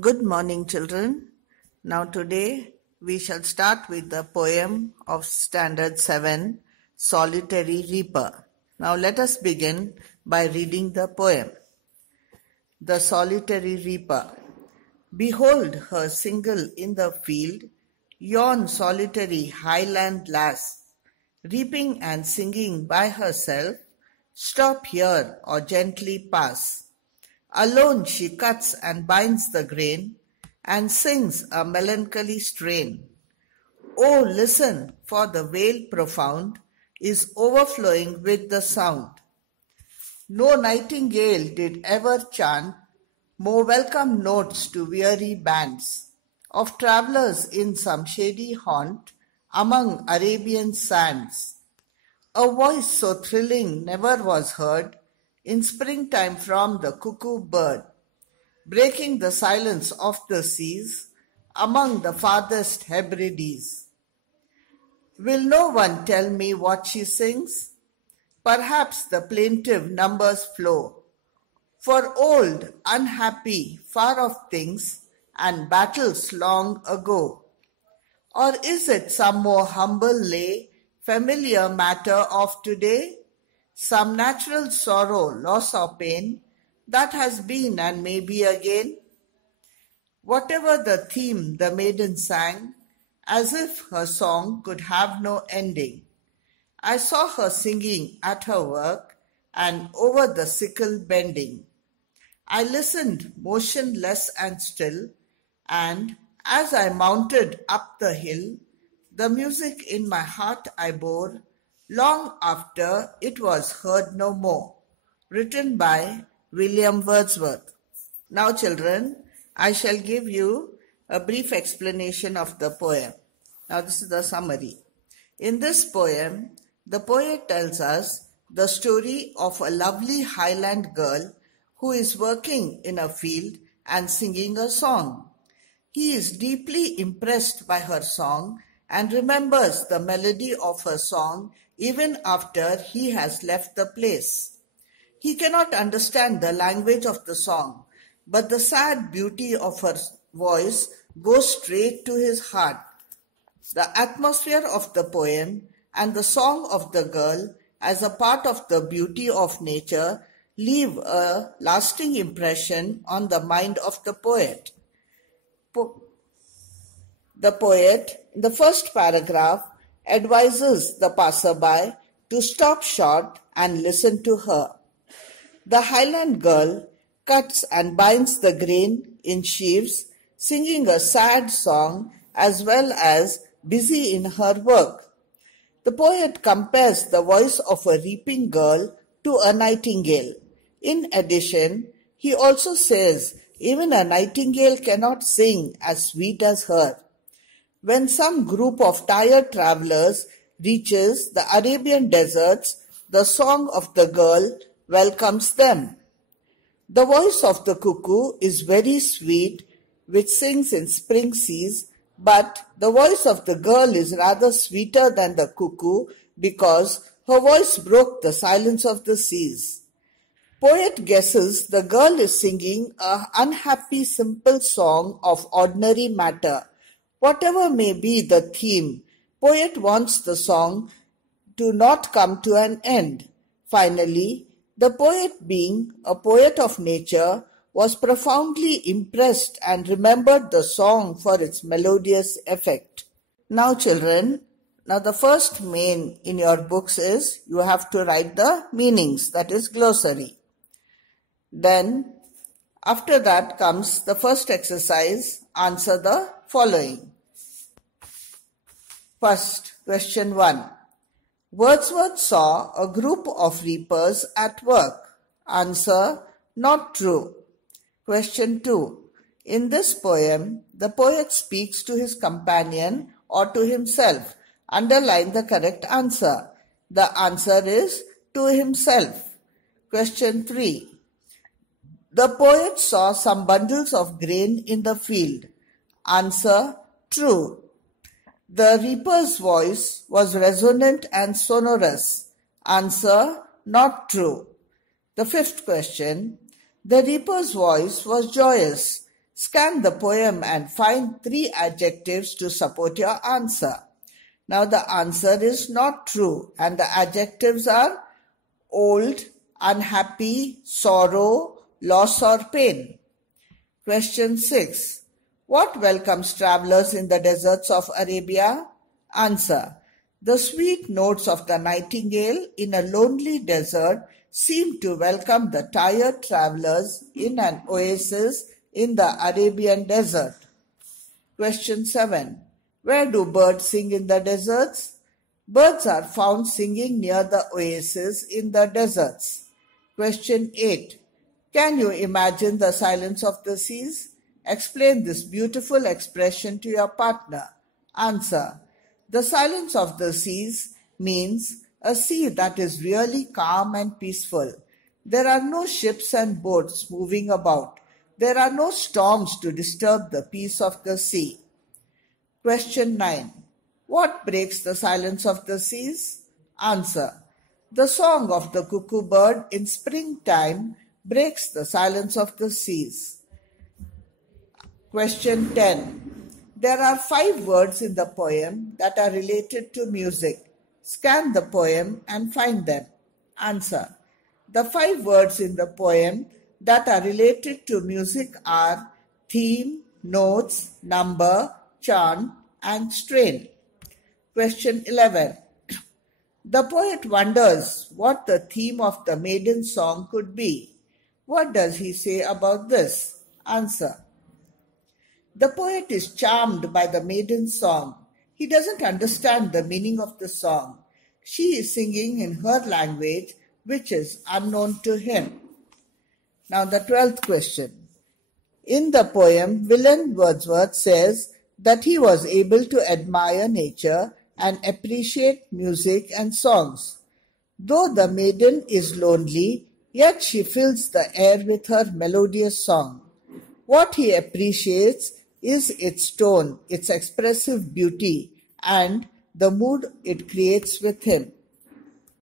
Good morning, children. Now today we shall start with the poem of Standard 7, Solitary Reaper. Now let us begin by reading the poem. The Solitary Reaper. Behold her single in the field, yon solitary highland lass, reaping and singing by herself, stop here or gently pass. Alone she cuts and binds the grain, and sings a melancholy strain. Oh, listen, for the vale profound is overflowing with the sound. No nightingale did ever chant more welcome notes to weary bands of travellers in some shady haunt among Arabian sands. A voice so thrilling never was heard in springtime from the cuckoo bird, breaking the silence of the seas among the farthest Hebrides. Will no one tell me what she sings? Perhaps the plaintive numbers flow for old, unhappy, far-off things and battles long ago. Or is it some more humble lay, familiar matter of today? Some natural sorrow, loss or pain that has been and may be again? Whatever the theme the maiden sang, as if her song could have no ending. I saw her singing at her work and over the sickle bending. I listened motionless and still, and as I mounted up the hill, the music in my heart I bore, long after it was heard no more. Written by William Wordsworth. Now, children, I shall give you a brief explanation of the poem. Now, this is the summary. In this poem, the poet tells us the story of a lovely highland girl who is working in a field and singing a song. He is deeply impressed by her song and remembers the melody of her song even after he has left the place. He cannot understand the language of the song, but the sad beauty of her voice goes straight to his heart. The atmosphere of the poem and the song of the girl as a part of the beauty of nature leave a lasting impression on the mind of the poet. The poet, in the first paragraph, advises the passerby to stop short and listen to her. The highland girl cuts and binds the grain in sheaves, singing a sad song as well as busy in her work. The poet compares the voice of a reaping girl to a nightingale. In addition, he also says even a nightingale cannot sing as sweet as her. When some group of tired travelers reaches the Arabian deserts, the song of the girl welcomes them. The voice of the cuckoo is very sweet, which sings in spring seas, but the voice of the girl is rather sweeter than the cuckoo because her voice broke the silence of the seas. Poet guesses the girl is singing an unhappy simple song of ordinary matter. Whatever may be the theme, poet wants the song to not come to an end. Finally, the poet, being a poet of nature, was profoundly impressed and remembered the song for its melodious effect. Now, children, the first main in your books is you have to write the meanings, that is glossary. Then, after that comes the first exercise, answer the following. First, question 1. Wordsworth saw a group of reapers at work. Answer, not true. Question 2. In this poem, the poet speaks to his companion or to himself. Underline the correct answer. The answer is to himself. Question 3. The poet saw some bundles of grain in the field. Answer, true. The reaper's voice was resonant and sonorous. Answer, not true. The fifth question. The reaper's voice was joyous. Scan the poem and find 3 adjectives to support your answer. Now the answer is not true and the adjectives are old, unhappy, sorrow, loss or pain. Question 6. What welcomes travelers in the deserts of Arabia? Answer. The sweet notes of the nightingale in a lonely desert seem to welcome the tired travelers in an oasis in the Arabian desert. Question 7. Where do birds sing in the deserts? Birds are found singing near the oasis in the deserts. Question 8. Can you imagine the silence of the seas? Explain this beautiful expression to your partner. Answer. The silence of the seas means a sea that is really calm and peaceful. There are no ships and boats moving about. There are no storms to disturb the peace of the sea. Question 9. What breaks the silence of the seas? Answer. The song of the cuckoo bird in springtime breaks the silence of the seas. Question 10. There are 5 words in the poem that are related to music. Scan the poem and find them. Answer. The 5 words in the poem that are related to music are theme, notes, number, chant, and strain. Question 11. The poet wonders what the theme of the maiden song could be. What does he say about this? Answer. The poet is charmed by the maiden's song. He doesn't understand the meaning of the song. She is singing in her language, which is unknown to him. Now the 12th question. In the poem, William Wordsworth says that he was able to admire nature and appreciate music and songs. Though the maiden is lonely, yet she fills the air with her melodious song. What he appreciates is its tone, its expressive beauty, and the mood it creates with him.